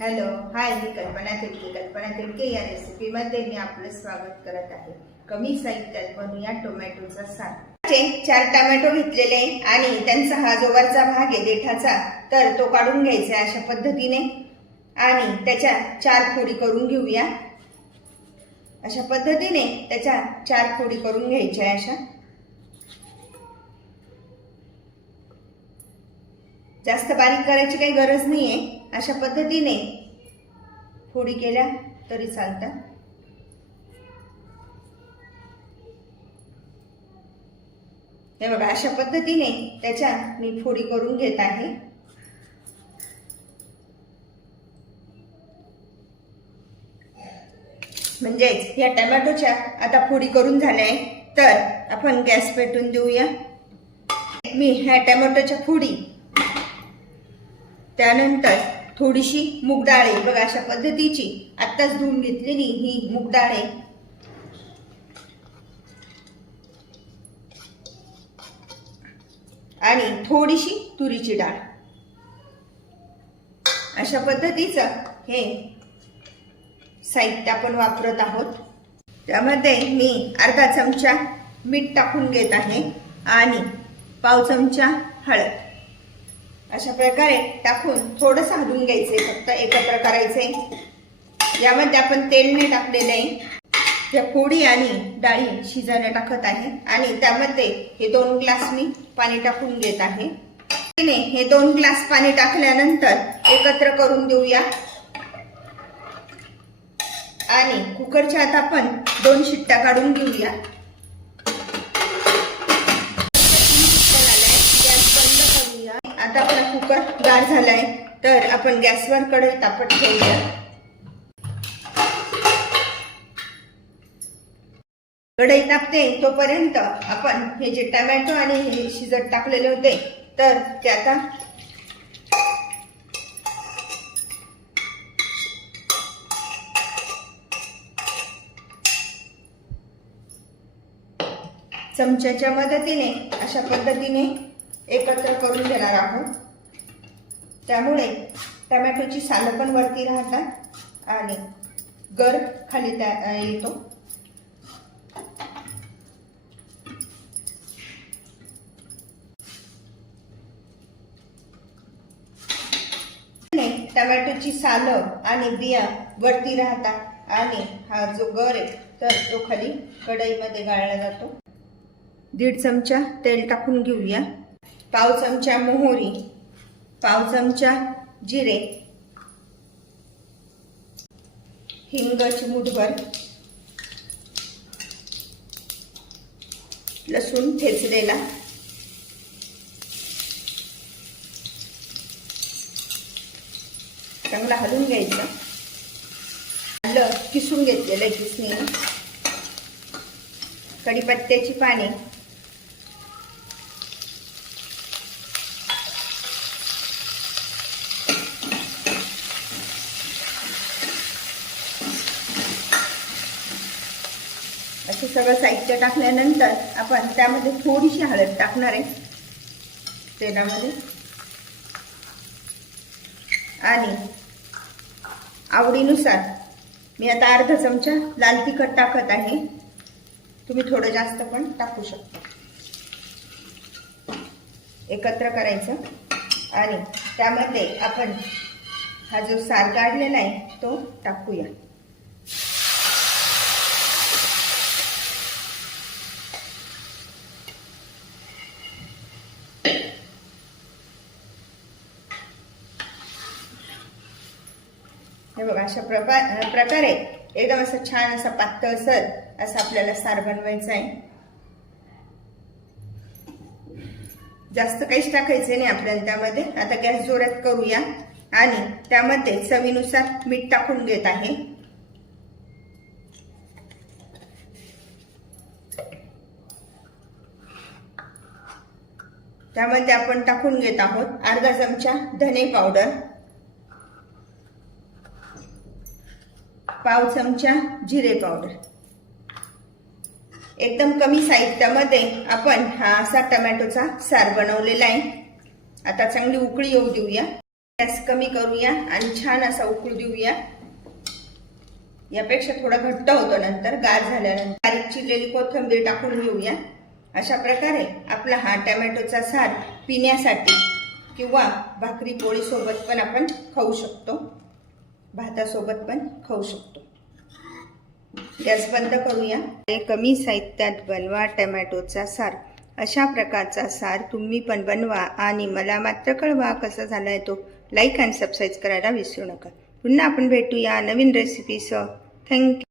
Hello hi मी कल्पना तिडके. कल्पना तिडके या रेसिपीमध्ये मी आपलं स्वागत करत आहे. कमी साहित्यात बनूया टोमॅटोचा सार चार टोमॅटो घेतलेले आणि त्यांचा हा जो वरचा भाग आहे देठाचा तर तो काढून घ्यायचा आहे अशा पद्धतीने. आणि त्याच्या चार फोडी करून घेऊया. अशा पद्धतीने त्याच्या चार फोडी करून घ्यायच्या आहे अशा. जास्त बारीक करायची काही गरज नाही आहे अशा पद्धतीने फोडी केल्या तरी चालतात हे बघा अशा पद्धतीने त्याच्या मी फोडी करून घेत आहे. म्हणजेच या टमॅटोच्या आता फोडी करून झाल्या आहे तर आपण गॅस पेटून देऊया. मी ह्या टमॅटोच्या फोडी त्यानंतर थोडीशी मूग बघा अशा पद्धतीची आत्ताच धुवून घेतलेली ही मूग आणि थोडीशी तुरीची डाळ. अशा पद्धतीचं हे साहित्य आपण वापरत आहोत. त्यामध्ये मी अर्धा चमचा मीठ टाकून घेत आहे आणि पाव चमचा हळद. अशा प्रकारे टाकून थोडंसं हलवून घ्यायचंय फक्त एकत्र करायचे यामध्ये आपण तेल नाही टाकलेलं आहे. त्या पोळी आणि डाळी शिजायला टाकत आहे. आणि त्यामध्ये हे दोन ग्लास मी पाणी टाकून घेत आहे. हे दोन ग्लास पाणी टाकल्यानंतर एकत्र करून देऊया. आणि कुकरच्या आत आपण दोन शिट्ट्या काढून घेऊया. आता आपला कुकर गार झालाय. तर आपण गॅसवर कढई तापट ठेवूया. कढई तापते तोपर्यंत आपण हे जे टमॅटो आणि हे शिजत टाकलेले होते तर ते आता चमच्याच्या मदतीने अशा पद्धतीने एकत्र करून घेणार आहोत. त्यामुळे टमॅटोची सालं पण वरती राहतात आणि गर खाली त्या येतो. टमॅटोची सालं आणि बिया वरती राहतात आणि हा जो गर आहे तर तो खाली कढईमध्ये गाळला जातो. दीड चमचा तेल टाकून घेऊया. पाव चमचा मोहरी पाव चमचा जिरे हिंग चिमूटभर लसूण ठेचलेला चांगला हलवून घ्यायचं. आलं किसून घेतलेलं आहे किसणीने कढीपत्त्याची पाने. हे सगळं साहित्य टाकल्यानंतर आपण त्यामध्ये थोडीशी हळद टाकणार आहे. तेलामध्ये. आणि आवडीनुसार मी आता अर्धा चमचा लाल तिखट टाकत आहे. तुम्ही थोडं जास्त पण टाकू शकता. एकत्र करायचं. आणि त्यामध्ये आपण हा जो सार काढलेला आहे तो टाकूया. हे बघा अशा प्रकार प्रकारे एकदम असं छान असा पातळसर असं आपल्याला सार बनवायचं आहे. जास्त काहीच टाकायचे नाही आपल्याला त्यामध्ये. आता गॅस जोरात करूया. आणि त्यामध्ये चवीनुसार मीठ टाकून घेत आहे. त्यामध्ये आपण टाकून घेत आहोत अर्धा चमचा धने पावडर. पाव चमचा जिरे पावडर एकदम कमी साहित्यामध्ये आपण हा असा टमॅटोचा सार बनवलेला आहे. आता चांगली उकळी येऊ देऊया. गॅस कमी करूया आणि छान असा उकळू देऊया. यापेक्षा थोडा घट्ट होतो नंतर गार झाल्यानंतर. बारीक चिरलेली कोथिंबीर टाकून घेऊया. अशा प्रकारे आपला हा टॅमॅटोचा सार पिण्यासाठी किंवा भाकरी पोळीसोबत पण आपण खाऊ शकतो. भातासोबत पण खाऊ शकतो. गॅस बंद करूया. कमी साहित्यात बनवा टमॅटोचा सार. अशा प्रकारचा सार तुम्ही पण बनवा आणि मला मात्र कळवा कसा झाला आहे तो. लाईक आणि सबस्क्राईब करायला विसरू नका. पुन्हा आपण भेटूया नवीन रेसिपीसह थँक्यू